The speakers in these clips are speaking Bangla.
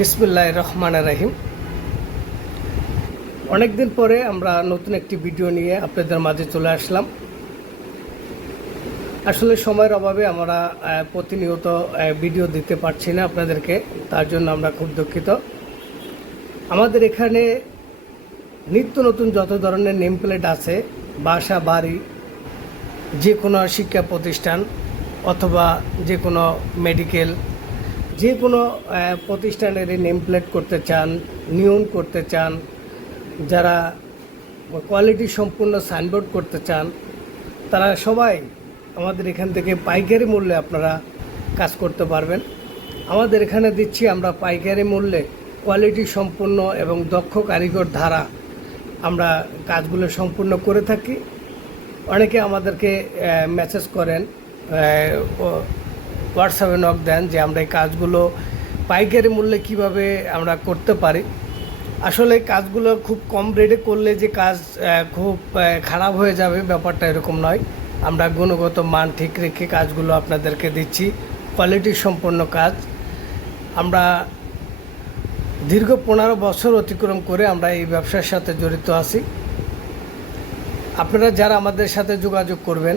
বিসমিল্লাহির রহমানির রহিম। অনেক দিন পরে আমরা নতুন একটি ভিডিও নিয়ে আপনাদের মাঝে চলে আসলাম। আসলে সময়ের অভাবে আমরা প্রতিনিয়ত ভিডিও দিতে পারছি না আপনাদেরকে, তার জন্য আমরা খুব দুঃখিত। আমাদের এখানে নিত্য নতুন যত ধরনের নেম প্লেট আছে, বাসা বাড়ি, যে কোনো শিক্ষা প্রতিষ্ঠান অথবা যে কোনো মেডিকেল, যে কোনো প্রতিষ্ঠানের নেম প্লেট করতে চান, নিয়ন করতে চান, যারা কোয়ালিটি সম্পূর্ণ সাইনবোর্ড করতে চান, তারা সবাই আমাদের এখান থেকে পাইকারি মূল্যে আপনারা কাজ করতে পারবেন। আমাদের এখানে দিচ্ছি আমরা পাইকারি মূল্যে কোয়ালিটি সম্পূর্ণ এবং দক্ষ কারিগর দ্বারা আমরা কাজগুলো সম্পূর্ণ করে থাকি। অনেকে আমাদেরকে মেসেজ করেন, হোয়াটসঅ্যাপে নক দেন যে আমরা এই কাজগুলো পাইকারি মূল্যে কিভাবে আমরা করতে পারি। আসলে কাজগুলো খুব কম রেটে করলে যে কাজ খুব খারাপ হয়ে যাবে, ব্যাপারটা এরকম নয়। আমরা গুণগত মান ঠিক রেখে কাজগুলো আপনাদেরকে দিচ্ছি, কোয়ালিটি সম্পন্ন কাজ। আমরা দীর্ঘ 15 বছর অতিক্রম করে আমরা এই ব্যবসার সাথে জড়িত আছি। আপনারা যারা আমাদের সাথে যোগাযোগ করবেন,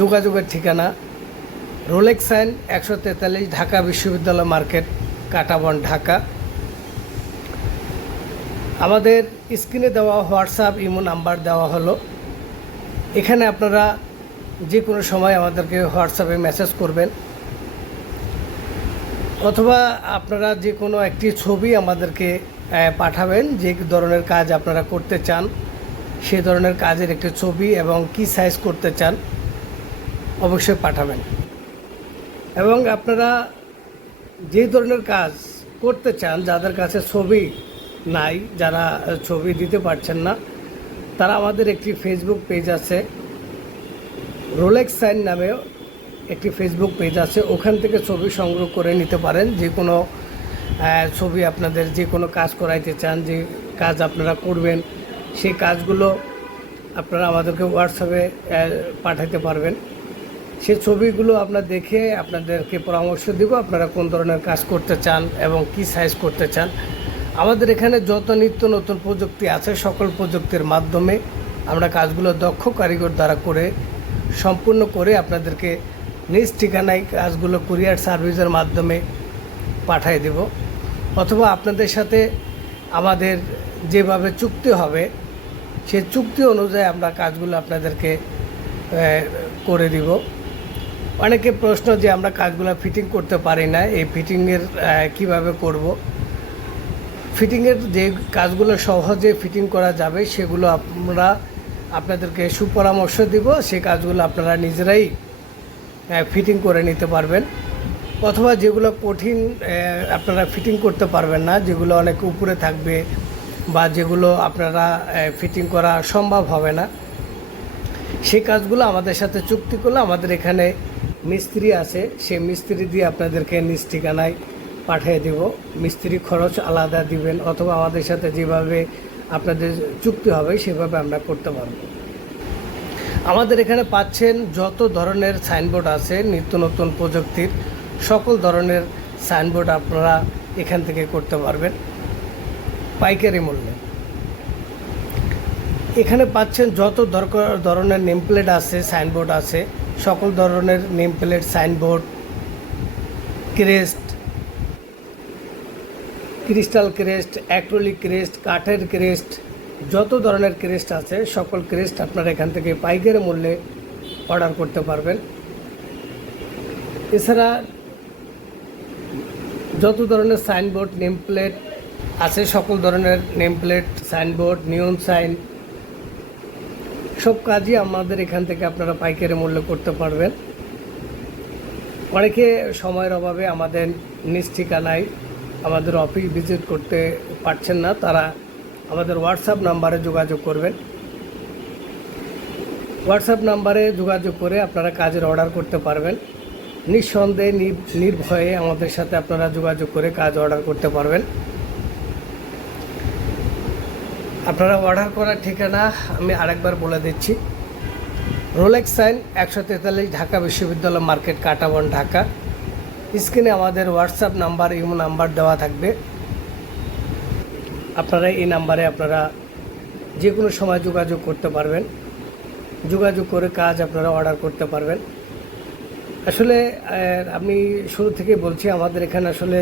যোগাযোগের ঠিকানা রোলেক্স সাইন 143 ঢাকা বিশ্ববিদ্যালয় মার্কেট, কাঁটাবন, ঢাকা। আমাদের স্ক্রিনে দেওয়া হোয়াটসঅ্যাপ ইমো নাম্বার দেওয়া হলো। এখানে আপনারা যে কোনো সময় আমাদেরকে হোয়াটসঅ্যাপে মেসেজ করবেন, অথবা আপনারা যে কোনো একটি ছবি আমাদেরকে পাঠাবেন। যে ধরনের কাজ আপনারা করতে চান সেই ধরনের কাজের একটি ছবি এবং কি সাইজ করতে চান অবশ্যই পাঠাবেন। এবং আপনারা যে ধরনের কাজ করতে চান, যাদের কাছে ছবি নাই, যারা ছবি দিতে পারছেন না, তারা আমাদের একটি ফেসবুক পেজ আছে, রোলেক্স সাইন নামেও একটি ফেসবুক পেজ আছে। ওখান থেকে ছবি সংগ্রহ করে নিতে পারেন। যে কোনো ছবি আপনাদের যে কোনো কাজ করাইতে চান, যে কাজ আপনারা করবেন, সেই কাজগুলো আপনারা আমাদেরকে হোয়াটসঅ্যাপে পাঠাতে পারবেন। সেই ছবিগুলো আপনারা দেখে আপনাদেরকে পরামর্শ দিব আপনারা কোন ধরনের কাজ করতে চান এবং কি সাইজ করতে চান। আমাদের এখানে যত নিত্য নতুন প্রযুক্তি আছে, সকল প্রযুক্তির মাধ্যমে আমরা কাজগুলো দক্ষ কারিগর দ্বারা করে সম্পূর্ণ করে আপনাদেরকে নিজ ঠিকানায় কাজগুলো কুরিয়ার সার্ভিসের মাধ্যমে পাঠিয়ে দেব। অথবা আপনাদের সাথে আমাদের যেভাবে চুক্তি হবে সেই চুক্তি অনুযায়ী আমরা কাজগুলো আপনাদেরকে করে দিব। অনেকে প্রশ্ন যে আমরা কাজগুলো ফিটিং করতে পারি না, এই ফিটিংয়ের কিভাবে করব। ফিটিংয়ের যে কাজগুলো সহজে ফিটিং করা যাবে সেগুলো আমরা আপনাদেরকে সুপরামর্শ দিব। সেই কাজগুলো আপনারা নিজেরাই ফিটিং করে নিতে পারবেন। অথবা যেগুলো কঠিন আপনারা ফিটিং করতে পারবেন না, যেগুলো অনেক উপরে থাকবে বা যেগুলো আপনারা ফিটিং করা সম্ভব হবে না, সেই কাজগুলো আমাদের সাথে চুক্তি করলে আমাদের এখানে মিস্ত্রি আছে, সেই মিস্ত্রি দিয়ে আপনাদেরকে নিজ ঠিকানায় পাঠিয়ে দেব। মিস্ত্রি খরচ আলাদা দিবেন, অথবা আমাদের সাথে যেভাবে আপনাদের চুক্তি হবে সেভাবে আমরা করতে পারব। আমাদের এখানে পাচ্ছেন যত ধরনের সাইনবোর্ড আছে, নিত্য নতুন প্রযুক্তির সকল ধরনের সাইনবোর্ড আপনারা এখান থেকে করতে পারবেন পাইকারি মূল্যে। এখানে পাচ্ছেন যত ধরনের নেম প্লেট আছে, সাইনবোর্ড আছে, সকল ধরনের name plate, signboard, crest, crystal crest, acrylic crest, কাঠের ক্রেস্ট, যত ধরনের ক্রেস্ট আছে সকল ক্রেস্ট আপনারা এখান থেকে পাইকারি মূল্যে অর্ডার করতে পারবেন। এছাড়া যত ধরনের সাইনবোর্ড, নেম প্লেট আছে, সকল ধরনের নেম প্লেট, সাইনবোর্ড, নিয়ন সাইন, সব কাজই আমাদের এখান থেকে আপনারা পাইকারি মূল্যে করতে পারবেন। অনেকে সময়ের অভাবে আমাদের নিজ ঠিকানায় আমাদের অফিস ভিজিট করতে পারছেন না, তারা আমাদের হোয়াটসঅ্যাপ নাম্বারে যোগাযোগ করবেন। হোয়াটসঅ্যাপ নাম্বারে যোগাযোগ করে আপনারা কাজের অর্ডার করতে পারবেন। নিঃসন্দেহে নির্ভয়ে আমাদের সাথে আপনারা যোগাযোগ করে কাজ অর্ডার করতে পারবেন। আপনারা অর্ডার করার ঠিকানা আমি আরেকবার বলে দিচ্ছি, রোলেক্স সাইন 143 ঢাকা বিশ্ববিদ্যালয় মার্কেট, কাঁটাবন, ঢাকা। স্ক্রিনে আমাদের হোয়াটসঅ্যাপ নাম্বার, ইমো নাম্বার দেওয়া থাকবে। আপনারা এই নাম্বারে আপনারা যে কোনো সময় যোগাযোগ করতে পারবেন, যোগাযোগ করে কাজ আপনারা অর্ডার করতে পারবেন। আসলে আমি শুরু থেকে বলছি, আমাদের এখানে আসলে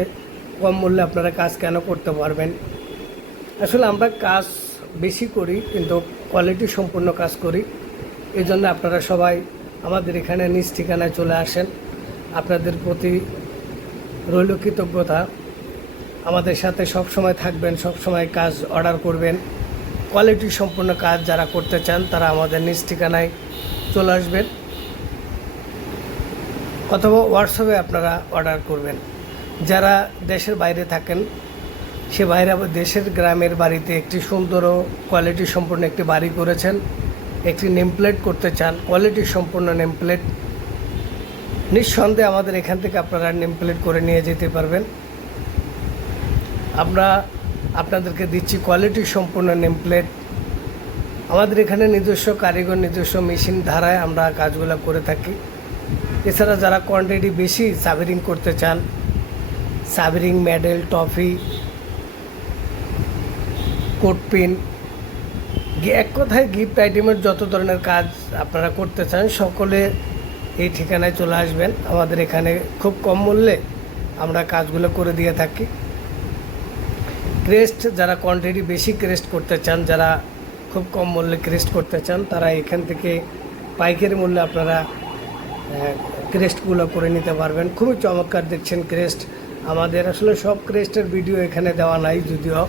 কম মূল্যে আপনারা কাজ কেন করতে পারবেন। আসলে আমরা কাজ বেশি করি কিন্তু কোয়ালিটি সম্পূর্ণ কাজ করি। এই জন্য আপনারা সবাই আমাদের এখানে নিজ ঠিকানায় চলে আসেন। আপনাদের প্রতি রইল কৃতজ্ঞতা। আমাদের সাথে সব সময় থাকবেন, সব সময় কাজ অর্ডার করবেন। কোয়ালিটি সম্পূর্ণ কাজ যারা করতে চান তারা আমাদের নিজ ঠিকানায় চলে আসবেন, অথবা হোয়াটসঅ্যাপে আপনারা অর্ডার করবেন। যারা দেশের বাইরে থাকেন, সে বাইরে দেশের গ্রামের বাড়িতে একটি সুন্দর ও কোয়ালিটি সম্পূর্ণ একটি বাড়ি করেছেন, একটি নেম প্লেট করতে চান, কোয়ালিটি সম্পূর্ণ নেম প্লেট, নিঃসন্দেহে আমাদের এখান থেকে আপনারা নেম প্লেট করে নিয়ে যেতে পারবেন। আমরা আপনাদেরকে দিচ্ছি কোয়ালিটি সম্পূর্ণ নেম প্লেট। আমাদের এখানে নিজস্ব কারিগর, নিজস্ব মেশিন ধারায় আমরা কাজগুলো করে থাকি। এছাড়া যারা কোয়ান্টিটি বেশি সাবিরিং করতে চান, সাবিরিং, মেডেল, টফি, কোট পিন, এক কথায় গিফট আইটেমের যত ধরনের কাজ আপনারা করতে চান সকলে এই ঠিকানায় চলে আসবেন। আমাদের এখানে খুব কম মূল্যে আমরা কাজগুলো করে দিয়ে থাকি। ক্রেস্ট, যারা কোয়ান্টিটি বেশি ক্রেস্ট করতে চান, যারা খুব কম মূল্যে ক্রেস্ট করতে চান, তারা এখান থেকে পাইকারি মূল্যে আপনারা ক্রেস্টগুলো করে নিতে পারবেন। খুবই চমৎকার দেখছেন ক্রেস্ট। আমাদের আসলে সব ক্রেস্টের ভিডিও এখানে দেওয়া নাই, যদিও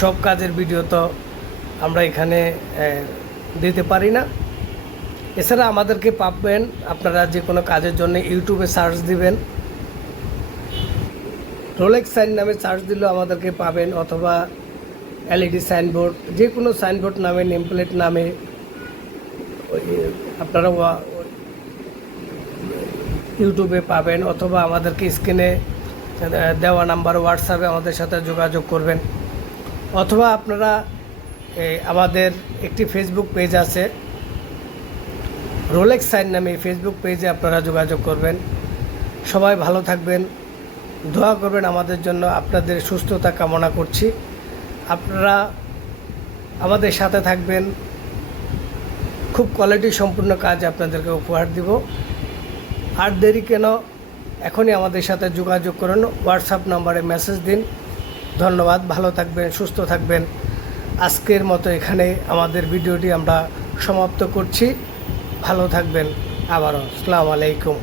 সব কাজের ভিডিও তো আমরা এখানে দিতে পারি না। এছাড়া আমাদেরকে পাবেন আপনারা যে কোনো কাজের জন্য ইউটিউবে সার্চ দিবেন, রোলেক্স সাইন নামে সার্চ দিলেও আমাদেরকে পাবেন, অথবা এলইডি সাইনবোর্ড, যে কোনো সাইনবোর্ড নামে, নেমপ্লেট নামে আপনারা ইউটিউবে পাবেন, অথবা আমাদেরকে স্ক্রিনে দেওয়া নাম্বার হোয়াটসঅ্যাপে আমাদের সাথে যোগাযোগ করবেন, অথবা আপনারা আমাদের একটি ফেসবুক পেজ আছে রোলেক্স সাইন নামে, ফেসবুক পেজে আপনারা যোগাযোগ করবেন। সবাই ভালো থাকবেন, দোয়া করবেন আমাদের জন্য। আপনাদের সুস্থতা কামনা করছি। আপনারা আমাদের সাথে থাকবেন, খুব কোয়ালিটি সম্পূর্ণ কাজ আপনাদেরকে উপহার দিব। আর দেরি কেন, এখনই আমাদের সাথে যোগাযোগ করুন, হোয়াটসঅ্যাপ নাম্বারে মেসেজ দিন। ধন্যবাদ, ভালো থাকবেন, সুস্থ থাকবেন। আজকের মতো এখানে আমাদের ভিডিওটি আমরা সমাপ্ত করছি। ভালো থাকবেন। আবারও আসসালামু আলাইকুম।